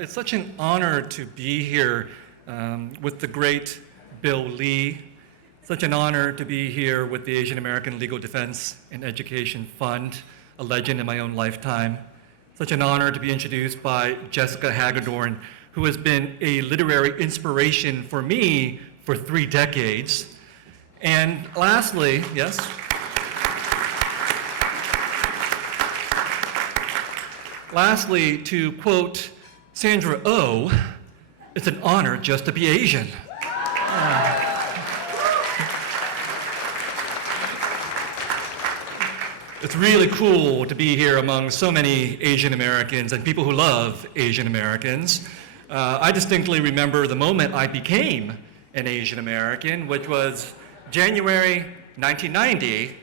It's such an honor to be here with the great Bill Lee. Such an honor to be here with the Asian American Legal Defense and Education Fund, a legend in my own lifetime. Such an honor to be introduced by Jessica Hagedorn, who has been a literary inspiration for me for 3 decades. And lastly, yes? Lastly, to quote Sandra Oh, it's an honor just to be Asian. It's really cool to be here among so many Asian Americans and people who love Asian Americans. I distinctly remember the moment I became an Asian American, which was January 1990,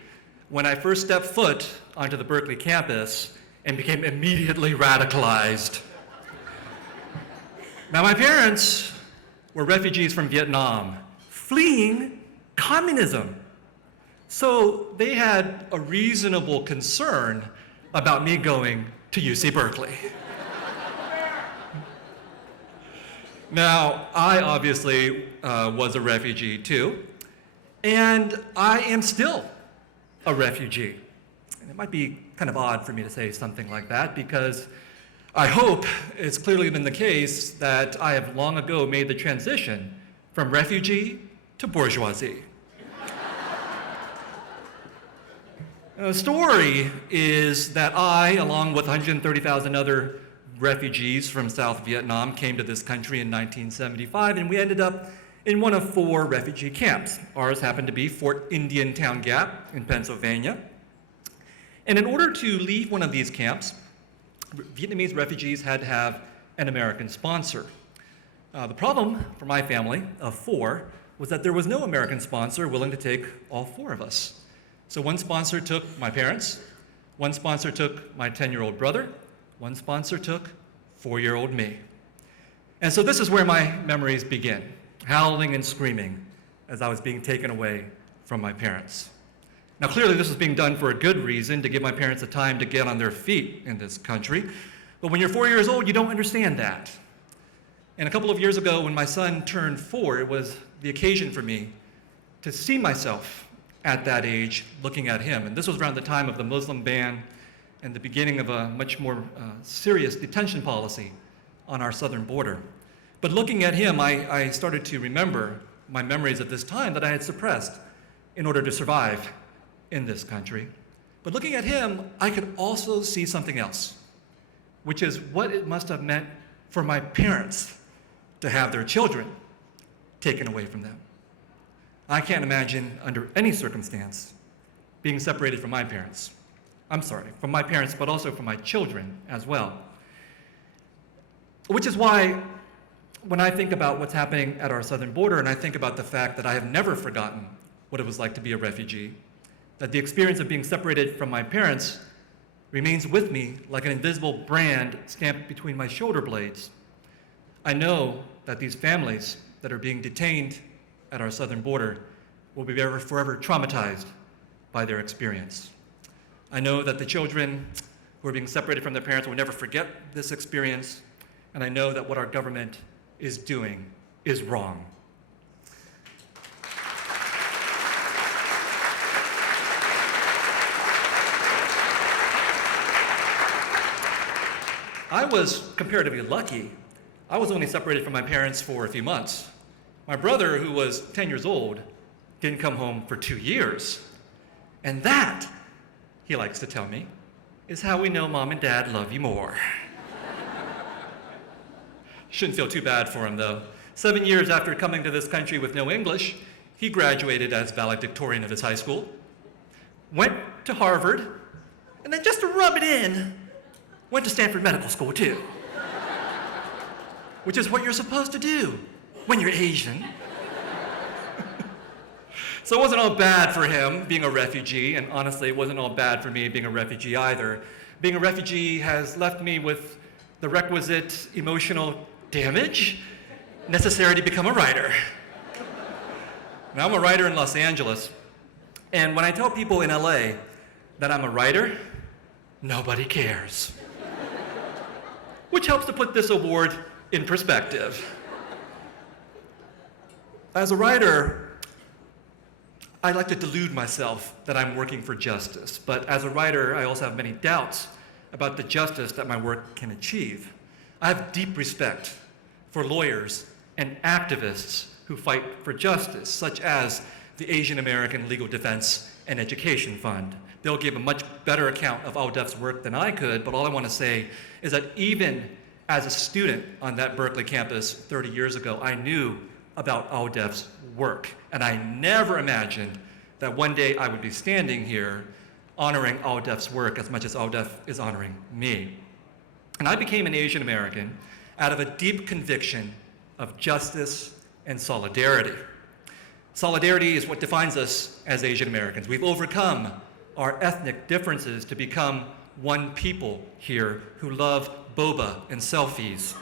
when I first stepped foot onto the Berkeley campus and became immediately radicalized. Now, my parents were refugees from Vietnam, fleeing communism. So they had a reasonable concern about me going to UC Berkeley. Now, I obviously was a refugee too, and I am still a refugee. And it might be kind of odd for me to say something like that because I hope it's clearly been the case that I have long ago made the transition from refugee to bourgeoisie. The story is that I, along with 130,000 other refugees from South Vietnam, came to this country in 1975, and we ended up in one of 4 refugee camps. Ours happened to be Fort Indian Town Gap in Pennsylvania. And in order to leave one of these camps, Vietnamese refugees had to have an American sponsor. The problem for my family of 4 was that there was no American sponsor willing to take all 4 of us. So one sponsor took my parents, one sponsor took my 10-year-old brother, one sponsor took 4-year-old me. And so this is where my memories begin, howling and screaming as I was being taken away from my parents. Now, clearly this was being done for a good reason, to give my parents the time to get on their feet in this country. But when you're 4 years old, you don't understand that. And a couple of years ago, when my son turned 4, it was the occasion for me to see myself at that age looking at him. And this was around the time of the Muslim ban and the beginning of a much more serious detention policy on our southern border. But looking at him, I started to remember my memories of this time that I had suppressed in order to survive in this country. But looking at him, I could also see something else, which is what it must have meant for my parents to have their children taken away from them. I can't imagine under any circumstance being separated from my parents. I'm sorry, from my parents, but also from my children as well. Which is why when I think about what's happening at our southern border, and I think about the fact that I have never forgotten what it was like to be a refugee, that the experience of being separated from my parents remains with me like an invisible brand stamped between my shoulder blades. I know that these families that are being detained at our southern border will be forever traumatized by their experience. I know that the children who are being separated from their parents will never forget this experience, and I know that what our government is doing is wrong. I was comparatively lucky. I was only separated from my parents for a few months. My brother, who was 10 years old, didn't come home for 2 years. And that, he likes to tell me, is how we know Mom and Dad love you more. Shouldn't feel too bad for him, though. 7 years after coming to this country with no English, he graduated as valedictorian of his high school, went to Harvard, and then just to rub it in, went to Stanford Medical School, too. Which is what you're supposed to do when you're Asian. So it wasn't all bad for him being a refugee, and honestly, it wasn't all bad for me being a refugee either. Being a refugee has left me with the requisite emotional damage necessary to become a writer. Now, I'm a writer in Los Angeles, and when I tell people in LA that I'm a writer, nobody cares. which helps to put this award in perspective. As a writer, I like to delude myself that I'm working for justice, but as a writer, I also have many doubts about the justice that my work can achieve. I have deep respect for lawyers and activists who fight for justice, such as the Asian American Legal Defense and Education Fund. They'll give a much better account of AALDEF's work than I could, but all I want to say is that even as a student on that Berkeley campus 30 years ago, I knew about AALDEF's work, and I never imagined that one day I would be standing here honoring AALDEF's work as much as AALDEF is honoring me. And I became an Asian American out of a deep conviction of justice and solidarity. Solidarity is what defines us as Asian Americans. We've overcome our ethnic differences to become one people here who love boba and selfies.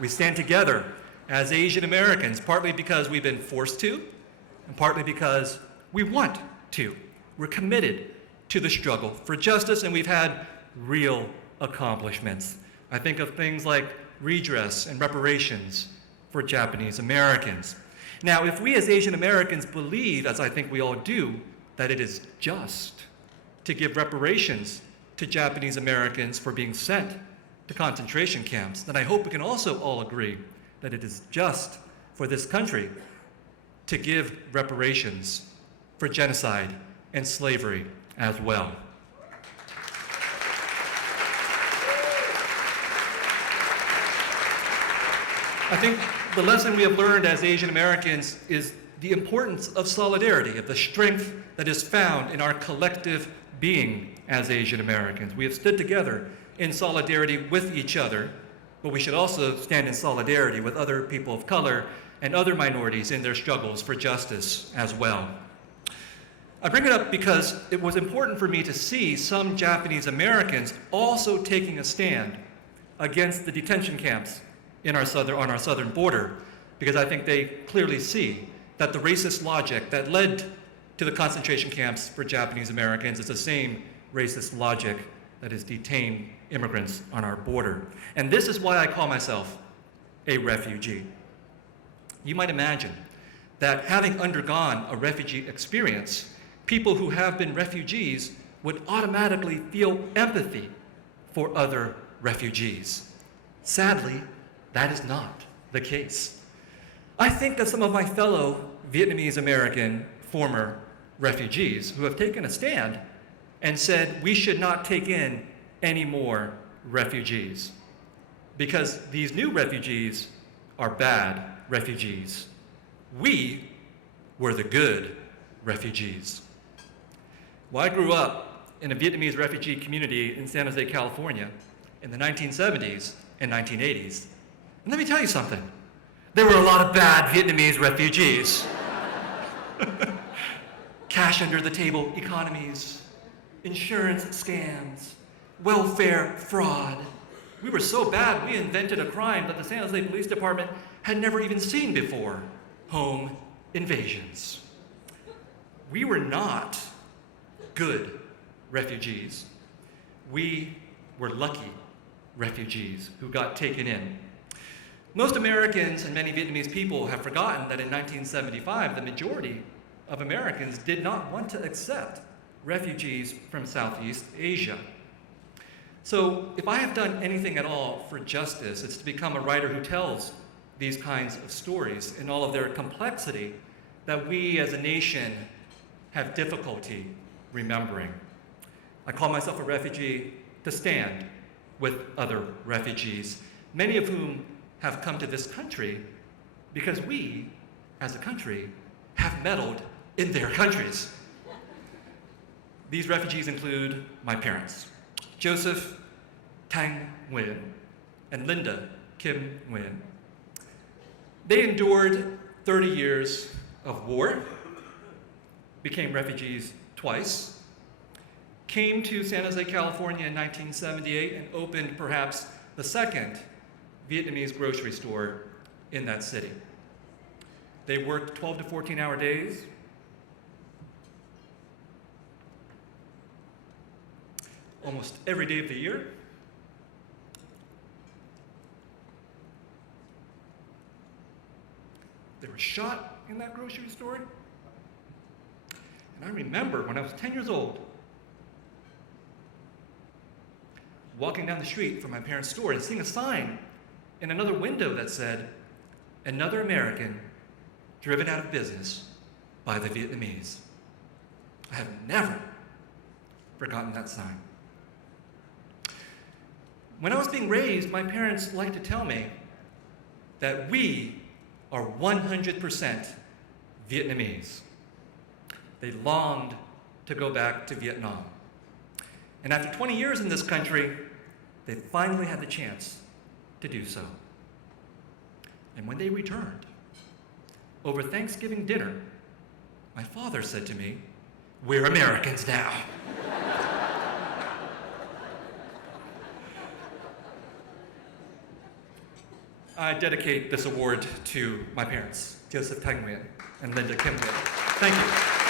We stand together as Asian Americans, partly because we've been forced to, and partly because we want to. We're committed to the struggle for justice, and we've had real accomplishments. I think of things like redress and reparations for Japanese Americans. Now, if we as Asian Americans believe, as I think we all do, that it is just to give reparations to Japanese Americans for being sent to concentration camps, then I hope we can also all agree that it is just for this country to give reparations for genocide and slavery as well. I think the lesson we have learned as Asian Americans is the importance of solidarity, of the strength that is found in our collective being as Asian Americans. We have stood together in solidarity with each other, but we should also stand in solidarity with other people of color and other minorities in their struggles for justice as well. I bring it up because it was important for me to see some Japanese Americans also taking a stand against the detention camps on our southern border, because I think they clearly see that the racist logic that led to the concentration camps for Japanese Americans is the same racist logic that has detained immigrants on our border. And this is why I call myself a refugee. You might imagine that having undergone a refugee experience, people who have been refugees would automatically feel empathy for other refugees. Sadly, that is not the case. I think that some of my fellow Vietnamese American former refugees who have taken a stand and said we should not take in any more refugees because these new refugees are bad refugees. We were the good refugees. Well, I grew up in a Vietnamese refugee community in San Jose, California in the 1970s and 1980s. And let me tell you something. There were a lot of bad Vietnamese refugees. Cash under the table economies, insurance scams, welfare fraud. We were so bad, we invented a crime that the San Jose Police Department had never even seen before: home invasions. We were not good refugees. We were lucky refugees who got taken in. Most Americans and many Vietnamese people have forgotten that in 1975, the majority of Americans did not want to accept refugees from Southeast Asia. So if I have done anything at all for justice, it's to become a writer who tells these kinds of stories in all of their complexity that we as a nation have difficulty remembering. I call myself a refugee to stand with other refugees, many of whom have come to this country because we, as a country, have meddled in their countries. These refugees include my parents, Joseph Thanh Nguyen and Linda Kim Nguyen. They endured 30 years of war, became refugees twice, came to San Jose, California in 1978 and opened perhaps the second Vietnamese grocery store in that city. They worked 12 to 14-hour days, almost every day of the year, They were shot in that grocery store. And I remember when I was 10 years old, walking down the street from my parents' store and seeing a sign in another window that said, "Another American driven out of business by the Vietnamese." I have never forgotten that sign. When I was being raised, my parents liked to tell me that we are 100% Vietnamese. They longed to go back to Vietnam. And after 20 years in this country, they finally had the chance to do so. And when they returned, over Thanksgiving dinner, my father said to me, "We're Americans now." I dedicate this award to my parents, Joseph Thanh Nguyen and Linda Kim Nguyen. Thank you.